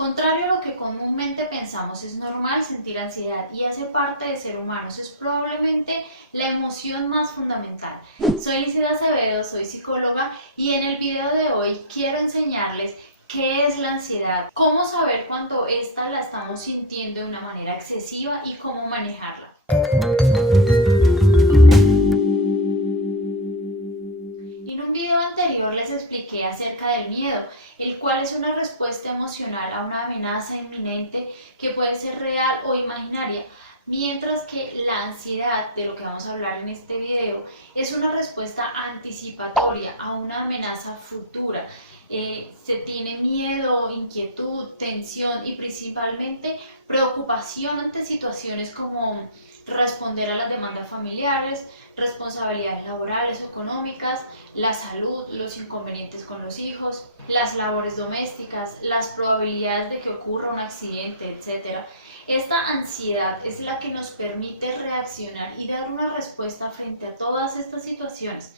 Contrario a lo que comúnmente pensamos, es normal sentir ansiedad y hace parte de ser humanos. Es probablemente la emoción más fundamental. Soy Lisset Acevedo, soy psicóloga y en el video de hoy quiero enseñarles qué es la ansiedad, cómo saber cuando esta la estamos sintiendo de una manera excesiva y cómo manejarla. En un video anterior les expliqué acerca del miedo, el cual es una respuesta emocional a una amenaza inminente que puede ser real o imaginaria, mientras que la ansiedad, de lo que vamos a hablar en este video, es una respuesta anticipatoria a una amenaza futura. Se tiene miedo, inquietud, tensión y principalmente preocupación ante situaciones como responder a las demandas familiares, responsabilidades laborales o económicas, la salud, los inconvenientes con los hijos, las labores domésticas, las probabilidades de que ocurra un accidente, etc. Esta ansiedad es la que nos permite reaccionar y dar una respuesta frente a todas estas situaciones.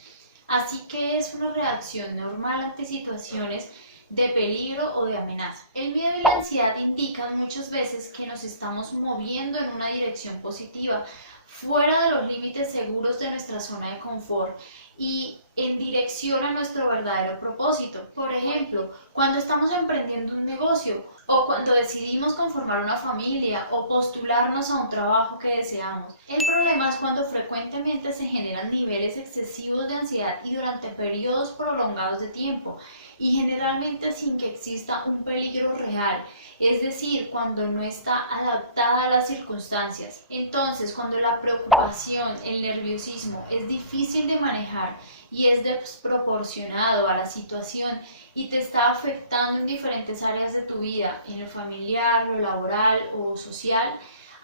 Así que es una reacción normal ante situaciones de peligro o de amenaza. El miedo y la ansiedad indican muchas veces que nos estamos moviendo en una dirección positiva, fuera de los límites seguros de nuestra zona de confort y en dirección a nuestro verdadero propósito. Por ejemplo, cuando estamos emprendiendo un negocio o cuando decidimos conformar una familia o postularnos a un trabajo que deseamos. El problema es cuando frecuentemente se generan niveles excesivos de ansiedad y durante periodos prolongados de tiempo, y generalmente sin que exista un peligro real, es decir, cuando no está adaptada a las circunstancias. Entonces, cuando la preocupación, el nerviosismo es difícil de manejar y es desproporcionado a la situación y te está afectando en diferentes áreas de tu vida, en lo familiar, lo laboral o social,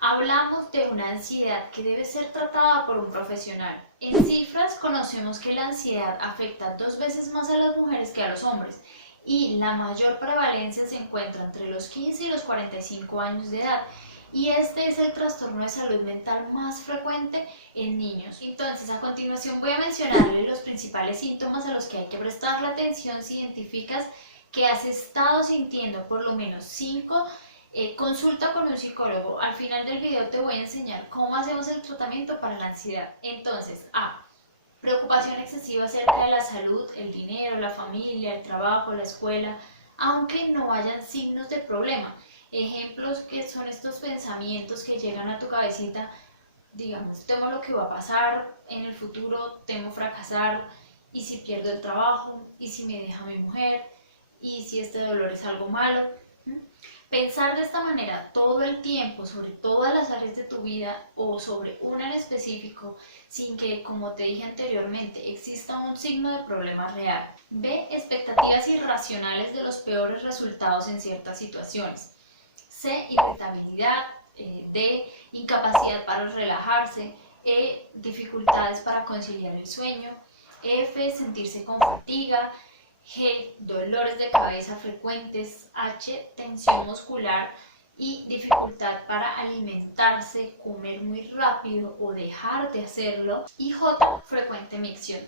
hablamos de una ansiedad que debe ser tratada por un profesional. En cifras, conocemos que la ansiedad afecta 2 veces más a las mujeres que a los hombres y la mayor prevalencia se encuentra entre los 15 y los 45 años de edad. Y este es el trastorno de salud mental más frecuente en niños. Entonces, a continuación voy a mencionarles los principales síntomas a los que hay que prestarle atención si identificas que has estado sintiendo por lo menos 5. Consulta con un psicólogo. Al final del video te voy a enseñar cómo hacemos el tratamiento para la ansiedad. Entonces, preocupación excesiva acerca de la salud, el dinero, la familia, el trabajo, la escuela, aunque no hayan signos de problema. Ejemplos que son estos pensamientos que llegan a tu cabecita, digamos, temo lo que va a pasar en el futuro, temo fracasar, y si pierdo el trabajo, y si me deja mi mujer, y si este dolor es algo malo. Pensar de esta manera todo el tiempo sobre todas las áreas de tu vida o sobre una en específico sin que, como te dije anteriormente, exista un signo de problema real. B. Expectativas irracionales de los peores resultados en ciertas situaciones. C. Irritabilidad. D. Incapacidad para relajarse. E. Dificultades para conciliar el sueño. F. Sentirse con fatiga. G. Dolores de cabeza frecuentes. H. Tensión muscular y dificultad para alimentarse, comer muy rápido o dejar de hacerlo. Y J. Frecuente micción.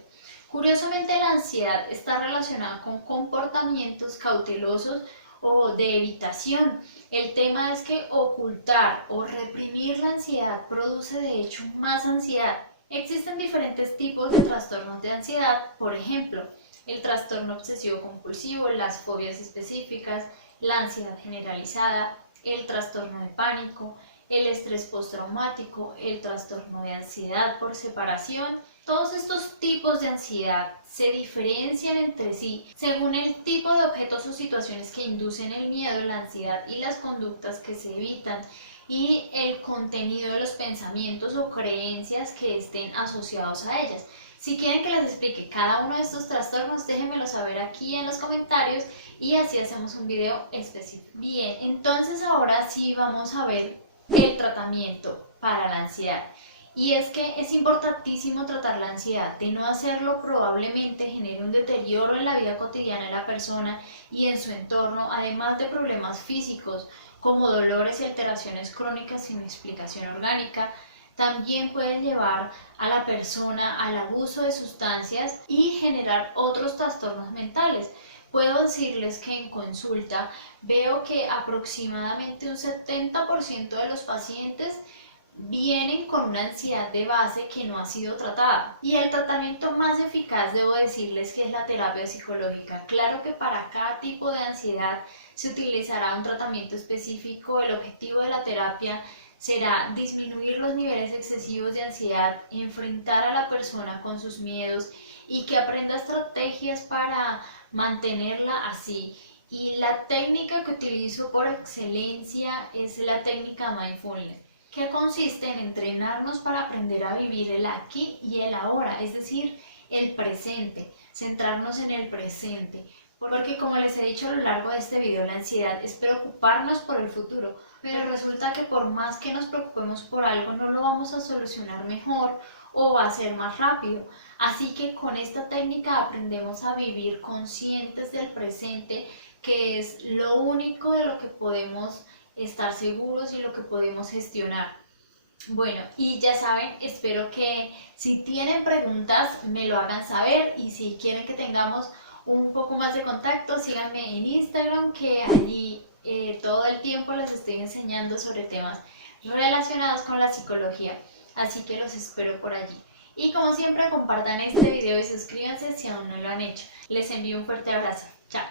Curiosamente, la ansiedad está relacionada con comportamientos cautelosos o de evitación. El tema es que ocultar o reprimir la ansiedad produce de hecho más ansiedad. Existen diferentes tipos de trastornos de ansiedad, por ejemplo, el trastorno obsesivo compulsivo, las fobias específicas, la ansiedad generalizada, el trastorno de pánico, el estrés postraumático, el trastorno de ansiedad por separación. Todos estos tipos de ansiedad se diferencian entre sí según el tipo de objetos o situaciones que inducen el miedo, la ansiedad y las conductas que se evitan, y el contenido de los pensamientos o creencias que estén asociados a ellas. Si quieren que les explique cada uno de estos trastornos, déjenmelo saber aquí en los comentarios y así hacemos un video específico. Bien, entonces ahora sí vamos a ver el tratamiento para la ansiedad. Y es que es importantísimo tratar la ansiedad. De no hacerlo, probablemente genere un deterioro en la vida cotidiana de la persona y en su entorno, además de problemas físicos como dolores y alteraciones crónicas sin explicación orgánica. También pueden llevar a la persona al abuso de sustancias y generar otros trastornos mentales, Puedo decirles que en consulta veo que aproximadamente un 70% de los pacientes vienen con una ansiedad de base que no ha sido tratada. Y el tratamiento más eficaz, debo decirles, que es la terapia psicológica. Claro que para cada tipo de ansiedad se utilizará un tratamiento específico. El objetivo de la terapia será disminuir los niveles excesivos de ansiedad, enfrentar a la persona con sus miedos y que aprenda estrategias para mantenerla así. Y la técnica que utilizo por excelencia es la técnica mindfulness, que consiste en entrenarnos para aprender a vivir el aquí y el ahora, es decir, el presente, centrarnos en el presente. Porque como les he dicho a lo largo de este video, la ansiedad es preocuparnos por el futuro, pero resulta que por más que nos preocupemos por algo, no lo vamos a solucionar mejor o va a ser más rápido. Así que con esta técnica aprendemos a vivir conscientes del presente, que es lo único de lo que podemos estar seguros y lo que podemos gestionar. Bueno, y ya saben, espero que si tienen preguntas me lo hagan saber, y si quieren que tengamos un poco más de contacto, síganme en Instagram, que allí todo el tiempo les estoy enseñando sobre temas relacionados con la psicología, así que los espero por allí. Y como siempre, compartan este video y suscríbanse si aún no lo han hecho. Les envío un fuerte abrazo. Chao.